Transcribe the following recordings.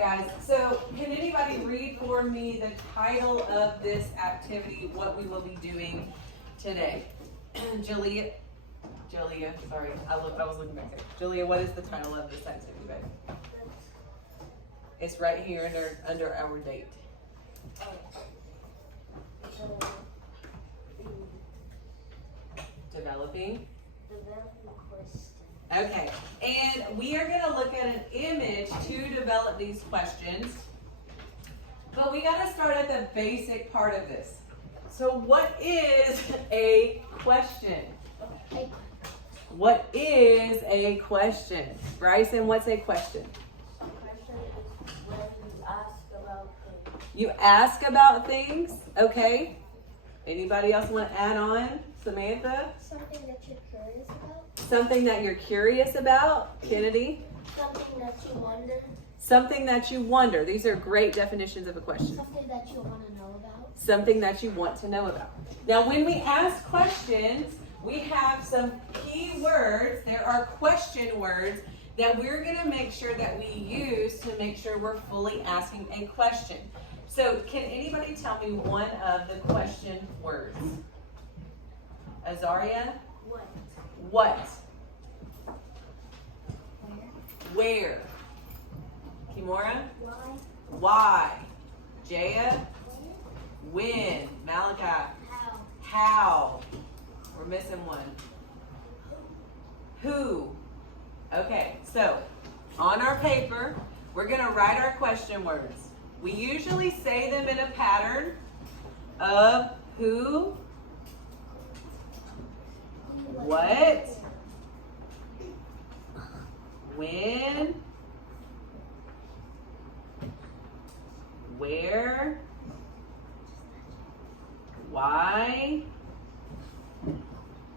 guys, so can anybody read for me the title of this activity, what we will be doing today? Julia, sorry, I was looking back there. Julia, what is the title of this activity, babe? It's right here under our date. Developing questions. Okay, and we are going to look at an image to develop these questions. But we got to start at the basic part of this. So what is a question? What is a question? Bryson, what's a question? A question is when you ask about things. You ask about things, okay. Anybody else want to add on? Samantha? Something that you're curious about. Something that you're curious about. Kennedy? Something that you wonder. Something that you wonder. These are great definitions of a question. Something that you want to know about. Something that you want to know about. Now, when we ask questions, we have some key words. There are question words that we're going to make sure that we use to make sure we're fully asking a question. So, can anybody tell me one of the question words? Azaria? What? What? Where? Kimora? Why? Why? Jaya? When? Malachi? How? How? We're missing one. Who? Okay, so on our paper, we're going to write our question words. We usually say them in a pattern of who, what, when, where, why,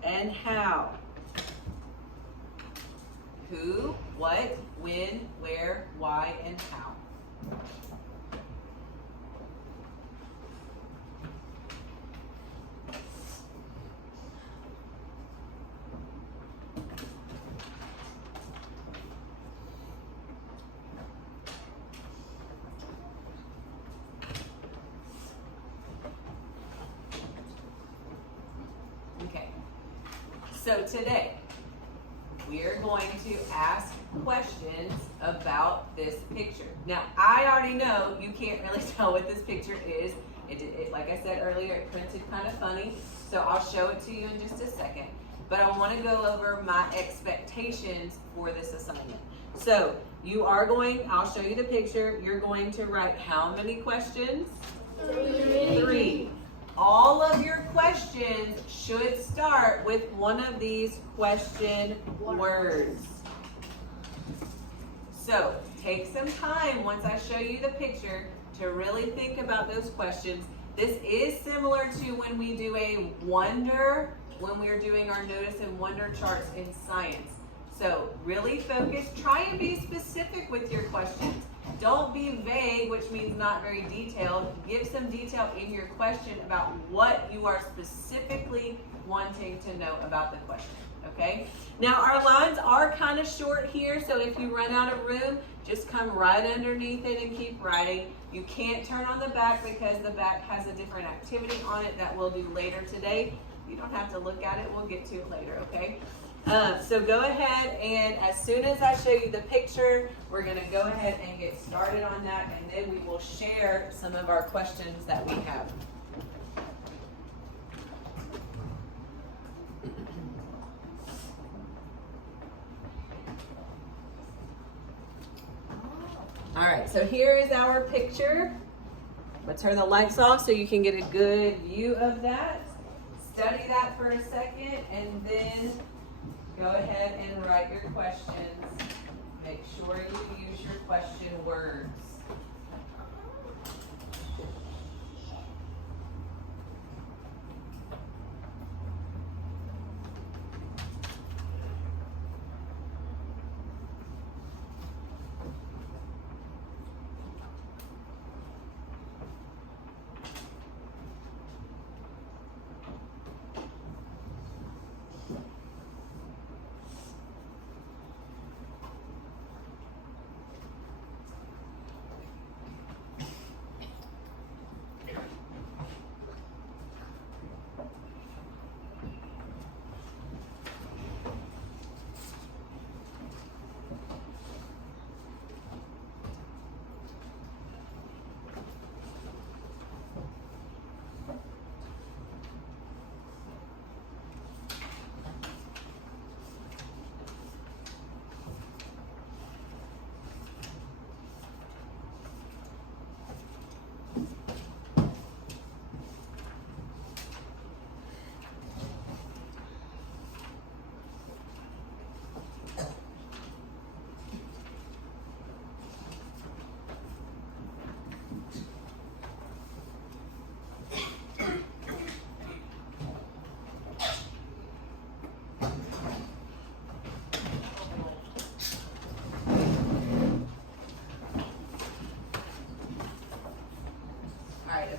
and how. Who, what, when, where, why, and how. Okay, so today we're going to ask questions about this picture. Now, I already know you can't really tell what this picture is. Like I said earlier, it printed kind of funny, so I'll show it to you in just a second. But I want to go over my expectations for this assignment. So, I'll show you the picture. You're going to write how many questions? 3. All of your questions should start with one of these question words. So, take some time once I show you the picture to really think about those questions. This is similar to when we do a wonder, when we're doing our notice and wonder charts in science. So, really focus. Try and be specific with your questions. Don't be vague, which means not very detailed. Give some detail in your question about what you are specifically wanting to know about the question, okay? Now, our lines are kind of short here, so if you run out of room, just come right underneath it and keep writing. You can't turn on the back because the back has a different activity on it that we'll do later today. You don't have to look at it. We'll get to it later, okay? So go ahead, and as soon as I show you the picture, we're going to go ahead and get started on that, and then we will share some of our questions that we have. All right, so here is our picture. I'm going to turn the lights off so you can get a good view of that. Study that for a second, and then go ahead and write your questions. Make sure you use your question words.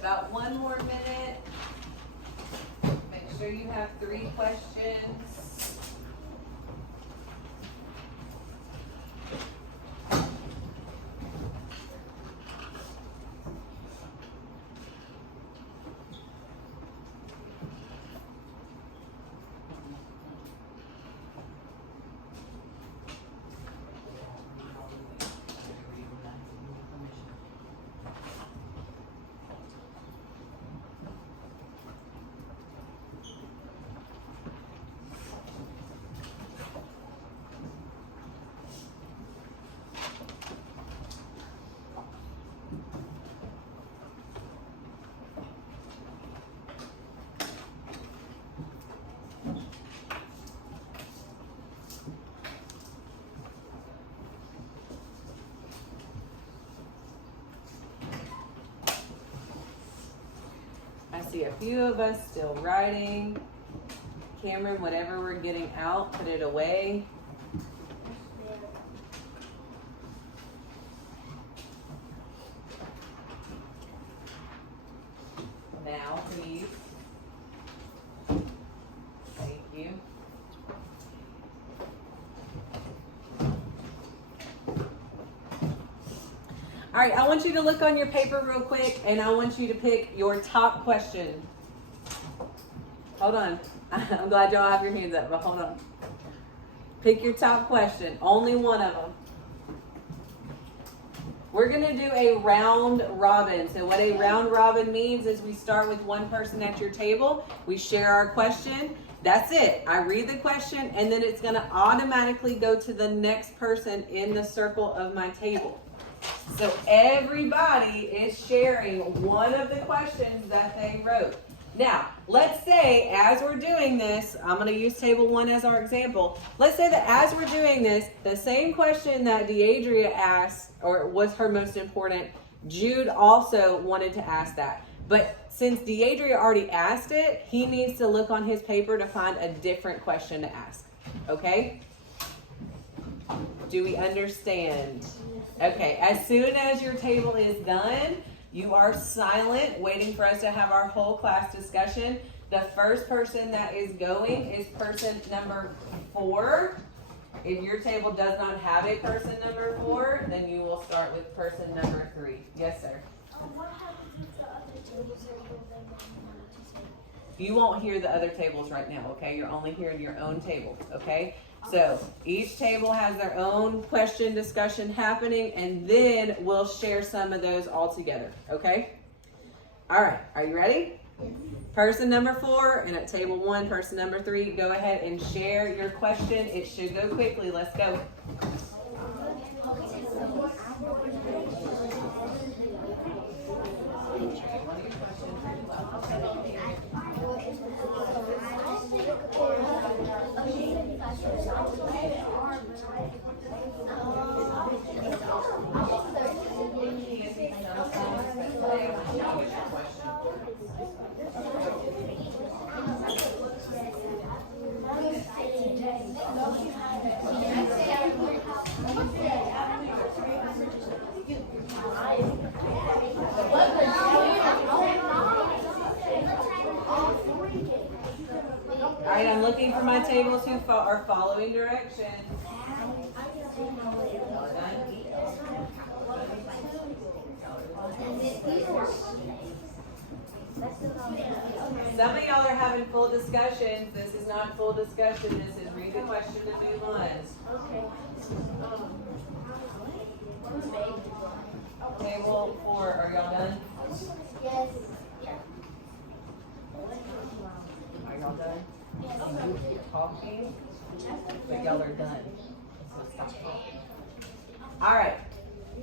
About one more minute. Make sure you have 3 questions. I see a few of us still writing. Cameron, whatever we're getting out, put it away. Now, please. Thank you. All right, I want you to look on your paper real quick, and I want you to pick your top question. Hold on. I'm glad y'all have your hands up, but hold on. Pick your top question. Only one of them. We're going to do a round robin. So what a round robin means is we start with one person at your table. We share our question. That's it. I read the question, and then it's going to automatically go to the next person in the circle of my table. So everybody is sharing one of the questions that they wrote. Now, let's say as we're doing this, I'm going to use table 1 as our example. Let's say that as we're doing this, the same question that Deidria asked, or was her most important, Jude also wanted to ask that. But since Deidria already asked it, he needs to look on his paper to find a different question to ask. Okay? Do we understand? Okay, as soon as your table is done, you are silent, waiting for us to have our whole class discussion. The first person that is going is person number 4. If your table does not have a person number 4, then you will start with person number 3. Yes, sir? What happens if the other tables are going? You won't hear the other tables right now, okay? You're only hearing your own table, okay? So each table has their own question discussion happening, and then we'll share some of those all together, okay? All right, are you ready? Person number 4, and at table 1, person number 3, go ahead and share your question. It should go quickly. Let's go. All right, I'm looking for my tables who are following directions. Some of y'all are having full discussions. This is not full discussion. This is read the question to move on. Okay. Table 4, are y'all done? Yes. Are y'all done? You're talking, but y'all are done. So stop talking. All right.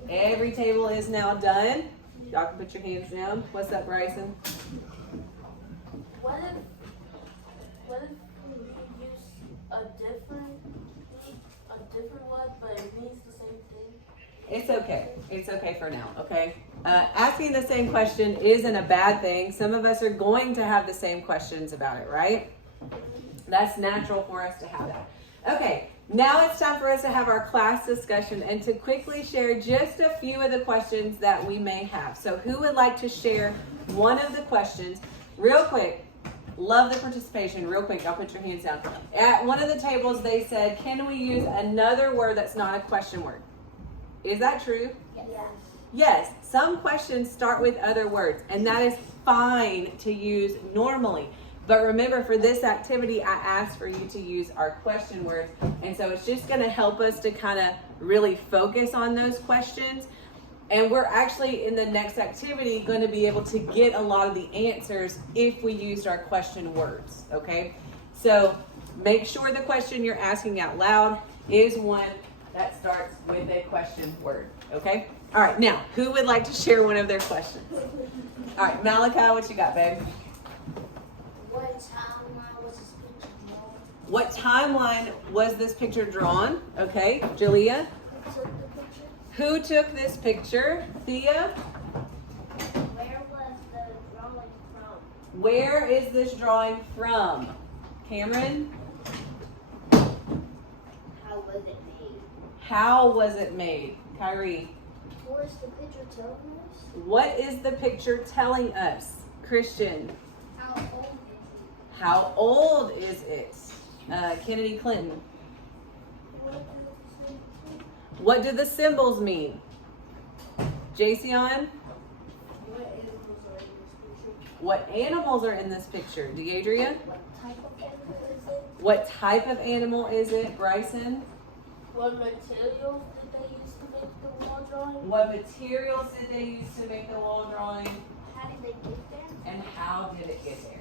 Every table is now done. Y'all can put your hands down. What's up, Bryson? What if you use a different one, but it means the same thing? It's okay. It's okay for now, okay? Asking the same question isn't a bad thing. Some of us are going to have the same questions about it, right? That's natural for us to have that. Okay, Now it's time for us to have our class discussion and to quickly share just a few of the questions that we may have. So who would like to share one of the questions real quick? Love the participation. Real quick, y'all put your hands down. At one of the tables, they said, can we use another word that's not a question word? Is that true? Yes. Yes. Some questions start with other words, and that is fine to use normally. But remember, for this activity, I asked for you to use our question words. And so it's just going to help us to kind of really focus on those questions. And we're actually, in the next activity, going to be able to get a lot of the answers if we used our question words, okay? So make sure the question you're asking out loud is one that starts with a question word, okay? All right, now, who would like to share one of their questions? All right, Malachi, what you got, babe? What timeline was this picture drawn? What timeline was this picture drawn? Okay, Jalea? Who took the picture? Who took this picture? Thea? Where was the drawing from? Where is this drawing from? Cameron? How was it made? How was it made? Kyrie? What is the picture telling us? What is the picture telling us? Christian? How old is it? How old is it? Kennedy Clinton? What do the symbols mean? Jason? What animals are in this picture? Deidria? What type of animal is it? What type of animal is it? Bryson? What materials did they use to make the wall drawing? What materials did they use to make the wall drawing? How did they get there? And how did it get there?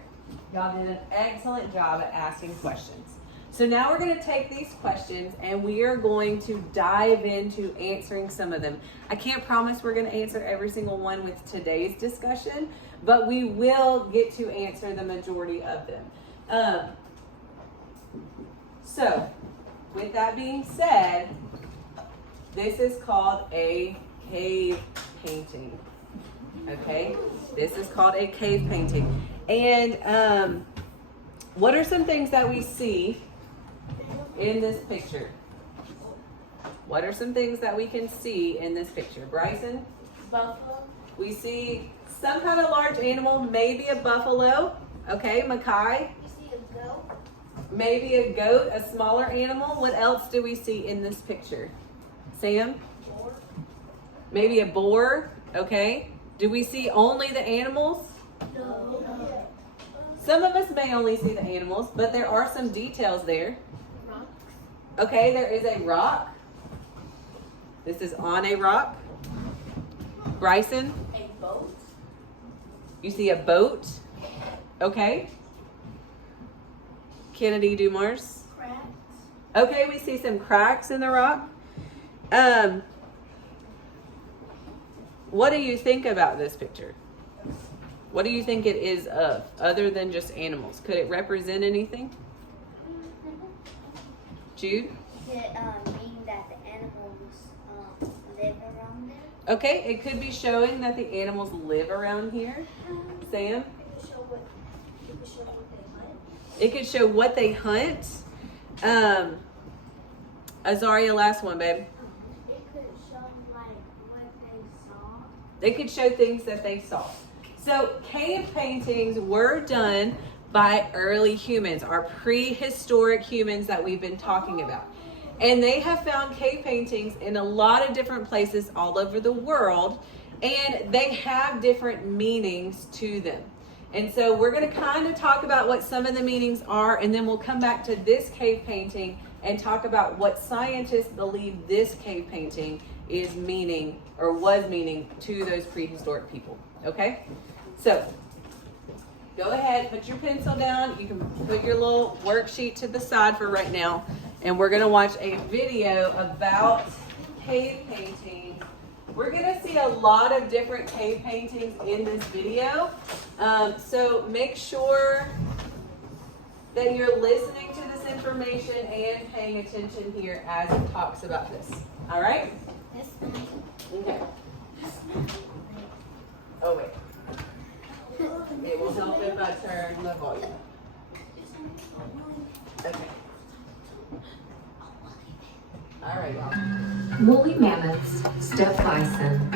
Y'all did an excellent job at asking questions. So now we're going to take these questions and we are going to dive into answering some of them. I can't promise we're going to answer every single one with today's discussion, but we will get to answer the majority of them. So with that being said, this is called a cave painting. Okay, this is called a cave painting. And what are some things that we see in this picture? What are some things that we can see in this picture? Bryson? Buffalo. We see some kind of large animal, maybe a buffalo. Okay, Makai? You see a goat? Maybe a goat, a smaller animal. What else do we see in this picture? Sam? Boar. Maybe a boar. Okay. Do we see only the animals? No. Some of us may only see the animals, but there are some details there. Rocks. Okay, there is a rock. This is on a rock. Bryson, A boat. you see a boat. Okay. Kennedy Dumars. Cracks. Okay, we see some cracks in the rock. What do you think about this picture? What do you think it is of, other than just animals? Could it represent anything? Jude? Does it mean that the animals live around there? Okay, it could be showing that the animals live around here. Sam? It could show what they hunt. It could show what they hunt. Azaria, last one, babe. It could show like what they saw. They could show things that they saw. So cave paintings were done by early humans, our prehistoric humans that we've been talking about. And they have found cave paintings in a lot of different places all over the world, and they have different meanings to them. And so we're going to kind of talk about what some of the meanings are, and then we'll come back to this cave painting and talk about what scientists believe this cave painting is meaning or was meaning to those prehistoric people. Okay? So go ahead, put your pencil down. You can put your little worksheet to the side for right now. And we're going to watch a video about cave paintings. We're going to see a lot of different cave paintings in this video. So make sure that you're listening to this information and paying attention here as it talks about this. All right? Yes, ma'am. Okay. Oh, wait. It will help if I turn the volume. Okay. Jeff Bison.